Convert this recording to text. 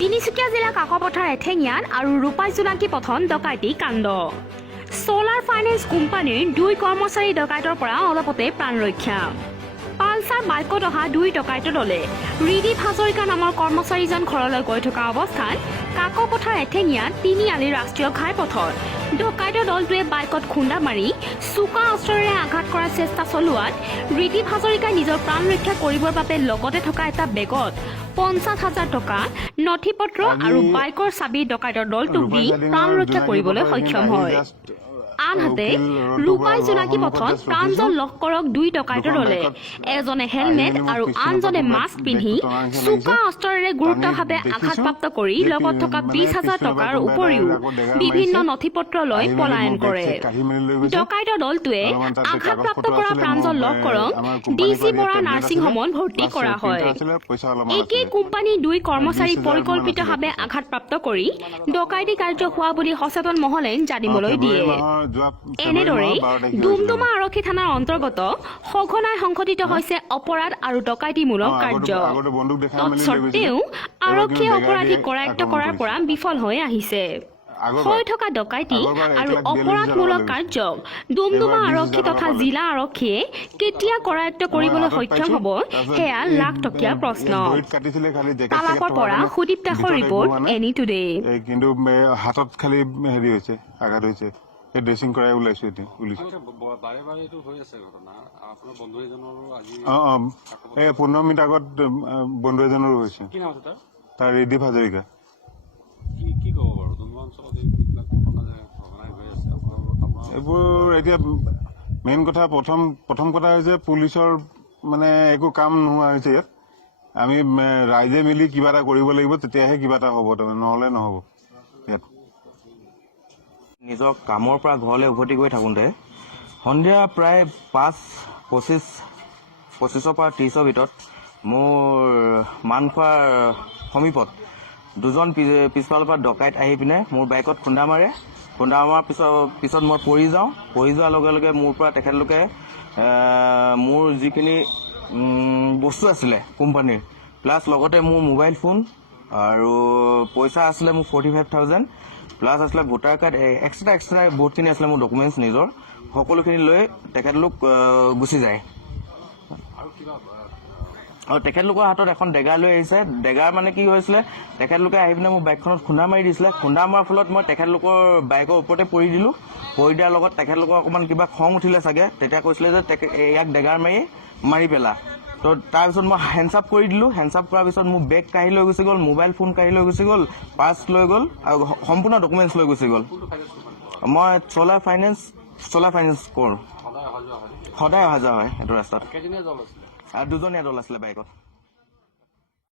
তিনিচুকীয়া জিলা কাকপথাৰ এঠেঙিয়াত আৰু ৰূপাই জোনাকী পথত ডকাইতি কাণ্ড। সোলাৰ ফাইনেন্স কোম্পানীৰ 2 কৰ্মচাৰী ডকাইতৰ পৰা অলপতে প্ৰাণ ৰক্ষা। পালচাৰ বাইকত অহা 2 ডকাইতৰ দলে ৰিদীপ হাজৰিকা নামৰ কৰ্মচাৰীজন ঘৰলৈ গৈ থকা অৱস্থাত কাকপথাৰ এঠেঙিয়াত তিনিআলি ৰাষ্ট্ৰীয় ঘাইপথত ডকাইতৰ দলটোৱে বাইকত খুন্দা মাৰি চোকা অস্ত্ৰেৰে আঘাত কৰাৰ চেষ্টা চলোৱাত ৰিদীপ হাজৰিকাই নিজৰ প্ৰাণ ৰক্ষা কৰিবৰ বাবে লগতে থকা এটা বেগত 50,000 টকা, নথিপত্ৰ আৰু বাইকৰ চাবি ডকাইতৰ দলটোক দি প্ৰাণ ৰক্ষা কৰিবলৈ সক্ষম হয়। আনহাতে ৰূপাই জোনাকী পথত প্ৰাঞ্জল লস্কৰক 2 ডকাইতৰ দলে এজনে হেলমেট আৰু আনজনে মাস্ক পিন্ধি চোকা অস্ত্ৰেৰে গুৰুতৰভাৱে আঘাতপ্ৰাপ্ত কৰি লগত থকা 20,000 টকাৰ উপৰিও বিভিন্ন নথিপত্ৰ লৈ পলায়ন কৰে। ডকাইতৰ দলটোৱে আঘাতপ্ৰাপ্ত কৰা প্ৰাঞ্জল লস্কৰক ডিচি বৰা নাৰ্ছিং হোমত ভৰ্তি কৰা হয়। একেই কোম্পানী 2 কৰ্মচাৰী পৰিকল্পিতভাৱে আঘাতপ্ৰাপ্ত কৰি ডকাইতি কাৰ্য হোৱা বুলি সচেতন মহলে জানিবলৈ দিয়ে। এনেদৰে ডুমডুমা আৰক্ষী থানাৰ অন্তৰ্গত সঘনাই সংঘটিত হৈছে অপৰাধ আৰু ডকাইতিমূলক কাৰ্য। তৎসত্বেও আৰক্ষীয়ে অপৰাধীক কৰায়ত্ব কৰাৰ পৰা বিফল হৈ আহিছে। হৈ থকা ডকাইতি আৰু অপৰাধমূলক কাৰ্যক ডুমডুমা আৰক্ষী তথা জিলা আৰক্ষীয়ে কেতিয়া কৰায়ত্ব কৰিবলৈ সক্ষম হ'ব সেয়া লাখ টকীয়া প্ৰশ্ন। তালাপৰ পৰা সুদীপ দাসৰ ৰিপৰ্ট এনি টুডে। কিন্তু হাতত খালি হেৰি হৈছে, আঘাত হৈছে। ড্ৰেছিং কৰাই ওলাইছো এতিয়া পুলিচ। 15 মিনিট আগত বন্ধু এজনৰো হৈছে। তাৰ ৰিদীপ হাজৰিকা। এইবোৰ এতিয়া মেইন কথা প্ৰথম কথা হৈছে পুলিচৰ মানে একো কাম নোহোৱা হৈছে ইয়াত। আমি ৰাইজে মিলি কিবা এটা কৰিব লাগিব, তেতিয়াহে কিবা এটা হ'ব, তাৰমানে নহ'লে নহ'ব ইয়াত। নিজৰ কামৰ পৰা ঘৰলৈ উভতি গৈ থাকোঁতে সন্ধিয়া প্ৰায় 5:25 পৰা 30ৰ ভিতৰত মোৰ মানখোৱাৰ সমীপত 2জন পিছফালৰ পৰা ডকাইত আহি পিনে মোৰ বাইকত খুন্দা মাৰে। খুন্দা মৰাৰ পিছত মই পৰি যোৱাৰ লগে লগে মোৰ পৰা তেখেতলোকে মোৰ যিখিনি বস্তু আছিলে কোম্পানীৰ, প্লাছ লগতে মোৰ মোবাইল ফোন আৰু পইচা আছিলে মোৰ 45,000, প্লাছ আছিলে ভোটাৰ কাৰ্ড, এক্সট্ৰা বহুতখিনি আছিলে মোৰ ডকুমেণ্টছ নিজৰ, সকলোখিনি লৈ তেখেতলোক গুচি যায়। আৰু তেখেতলোকৰ হাতত এখন ডেগাৰ লৈ আহিছে। ডেগাৰ মানে কি হৈছিলে, তেখেতলোকে আহি পিনে মোৰ বাইকখনত খুন্দা মাৰি দিছিলে। খুন্দা মৰাৰ ফলত মই তেখেতলোকৰ বাইকৰ ওপৰতে পৰি দিলোঁ। পৰি দিয়াৰ লগত তেখেতলোকৰ অকণমান কিবা খং উঠিলে চাগে, তেতিয়া কৈছিলে যে ইয়াক ডেগাৰ মাৰি পেলা। তো তাৰপিছত মই হেণ্ডছ আপ কৰি দিলোঁ। হেণ্ডছ আপ কৰাৰ পিছত মোৰ বেগ কাঢ়ি লৈ গুচি গ'ল, মোবাইল ফোন কাঢ়ি লৈ গুচি গ'ল, পাৰ্চ লৈ গ'ল আৰু সম্পূৰ্ণ ডকুমেণ্টছ লৈ গুচি গ'ল। মই সোলাৰ ফাইনেন্স কৰোঁ, সদায় অহা যোৱা হয় এইটো ৰাস্তাত। আৰু 2জনীয়া দল আছিলে বাইকত।